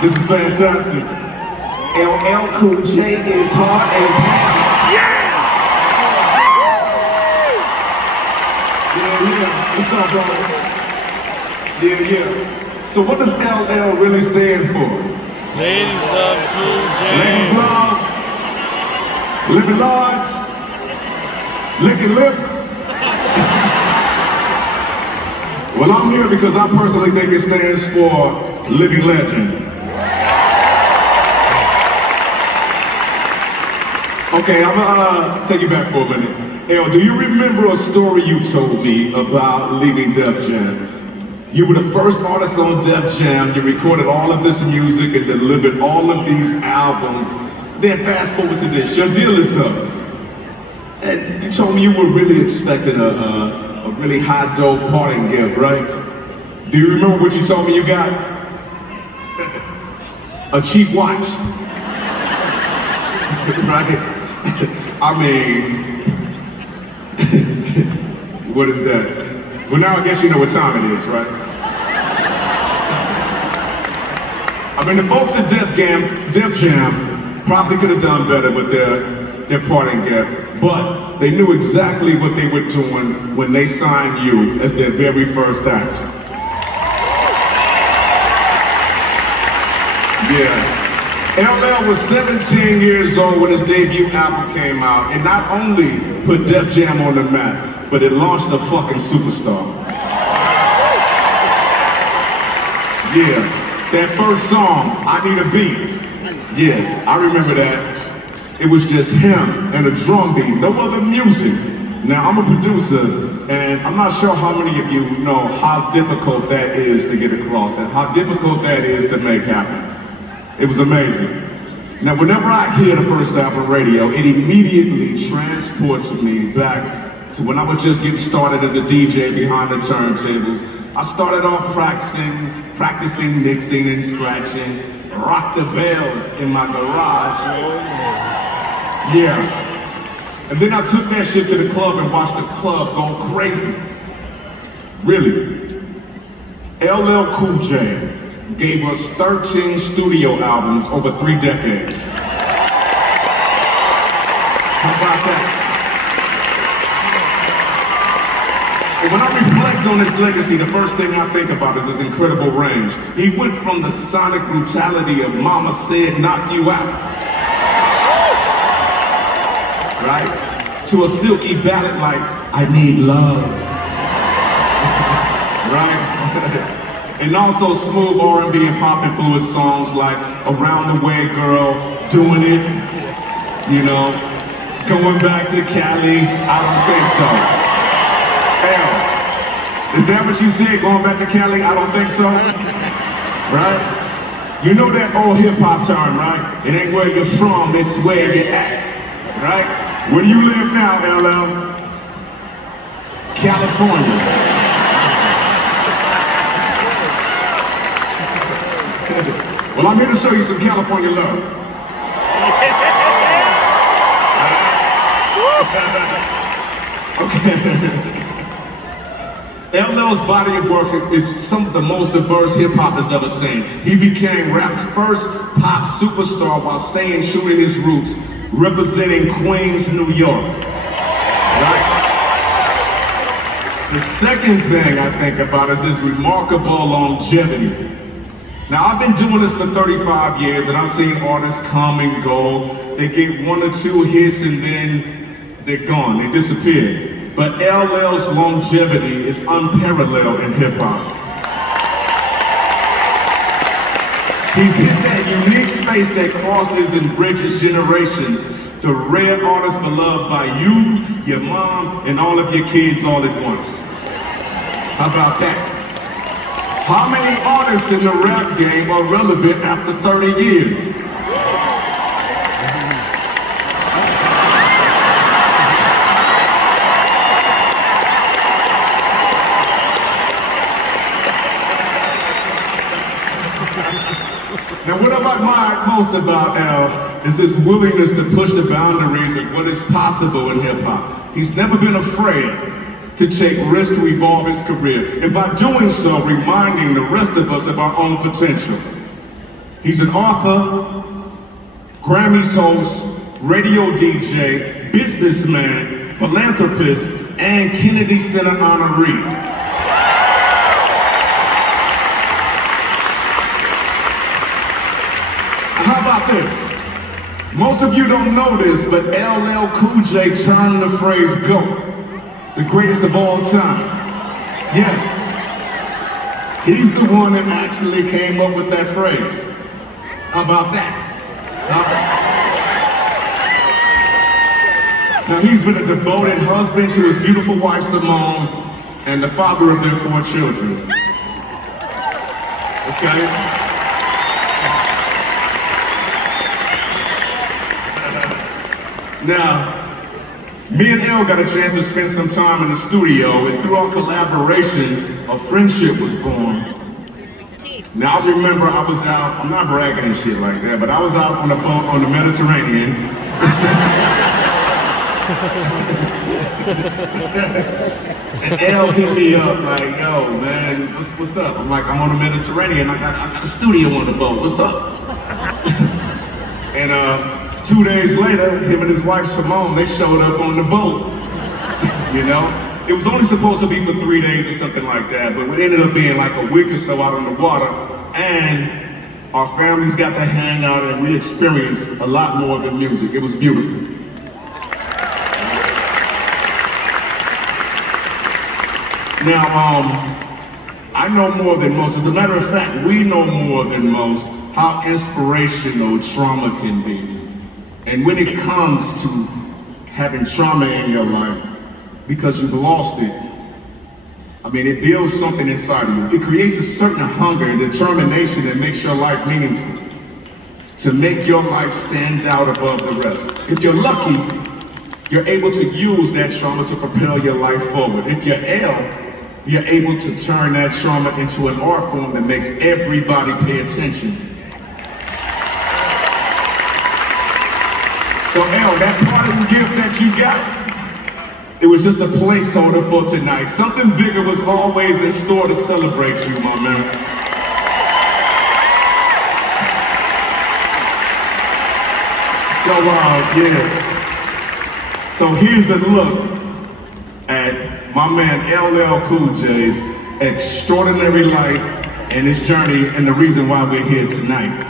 This is fantastic. LL Cool J is hard as hell. Yeah! What's up, brother? Yeah. So what does LL really stand for? Ladies love Cool J. Ladies love, living large, licking lips. Well, I'm here because I personally think it stands for living legend. Okay, I'm gonna take you back for a minute. L, do you remember a story you told me about leaving Def Jam? You were the first artist on Def Jam, you recorded all of this music and delivered all of these albums. Then fast forward to this, your deal is up. And you told me you were really expecting a really high dope parting gift, right? Do you remember what you told me you got? A cheap watch. Right? I mean, what is that? Well, now I guess you know what time it is, right? I mean, the folks at Def Jam probably could have done better with their parting gift, but they knew exactly what they were doing when they signed you as their very first act. Yeah. LL was 17 years old when his debut album came out, and not only put Def Jam on the map, but it launched a fucking superstar. Yeah, that first song, I Need a Beat. Yeah, I remember that. It was just him and a drum beat, no other music. Now, I'm a producer, and I'm not sure how many of you know how difficult that is to get across and how difficult that is to make happen. It was amazing. Now, whenever I hear the first album radio, it immediately transports me back to when I was just getting started as a DJ behind the turntables. I started off practicing mixing and scratching, rock the bells in my garage. Yeah. And then I took that shit to the club and watched the club go crazy. Really. LL Cool J gave us 13 studio albums over 3 decades. How about that? And when I reflect on his legacy, the first thing I think about is his incredible range. He went from the sonic brutality of Mama Said Knock You Out, right? To a silky ballad like, I Need Love, right? And also smooth R&B and pop influenced songs like Around the Way Girl, Doing It, you know, Going Back to Cali, I don't think so. Hell, is that what you said, going back to Cali, I don't think so? Right? You know that old hip hop term, right? It ain't where you're from, it's where you're at, right? Where do you live now, LL? California. Well, I'm here to show you some California love. Okay. LL's body of work is some of the most diverse hip-hop has ever seen. He became rap's first pop superstar while staying true to his roots, representing Queens, New York. Right? The second thing I think about is his remarkable longevity. Now, I've been doing this for 35 years, and I've seen artists come and go. They get 1 or 2 hits, and then they're gone, they disappear. But LL's longevity is unparalleled in hip-hop. He's hit that unique space that crosses and bridges generations. The rare artist beloved by you, your mom, and all of your kids all at once. How about that? How many artists in the rap game are relevant after 30 years? Now, what I've admired most about L is his willingness to push the boundaries of what is possible in hip-hop. He's never been afraid to take risks to evolve his career, and by doing so, reminding the rest of us of our own potential. He's an author, Grammys host, radio DJ, businessman, philanthropist, and Kennedy Center honoree. How about this? Most of you don't know this, but LL Cool J termed the phrase GOAT, the greatest of all time. Yes, he's the one that actually came up with that phrase. How about that? Now he's been a devoted husband to his beautiful wife Simone and the father of their 4 children. Okay? Now, me and Elle got a chance to spend some time in the studio, and through our collaboration, a friendship was born. Now I remember I was out, I'm not bragging and shit like that, but I was out on a boat on the Mediterranean. And Elle hit me up like, yo man, what's up? I'm like, I'm on the Mediterranean, I got a studio on the boat, what's up? And 2 days later, him and his wife Simone, they showed up on the boat. You know? It was only supposed to be for 3 days or something like that, but it ended up being like a week or so out on the water, and our families got to hang out and we experienced a lot more than music. It was beautiful. Now, I know more than most. As a matter of fact, we know more than most how inspirational trauma can be. And when it comes to having trauma in your life, because you've lost it, I mean, it builds something inside of you. It creates a certain hunger and determination that makes your life meaningful, to make your life stand out above the rest. If you're lucky, you're able to use that trauma to propel your life forward. If you're ill, you're able to turn that trauma into an art form that makes everybody pay attention. So Elle, that parting gift that you got, it was just a placeholder for tonight. Something bigger was always in store to celebrate you, my man. So, yeah. So here's a look at my man LL Cool J's extraordinary life and his journey and the reason why we're here tonight.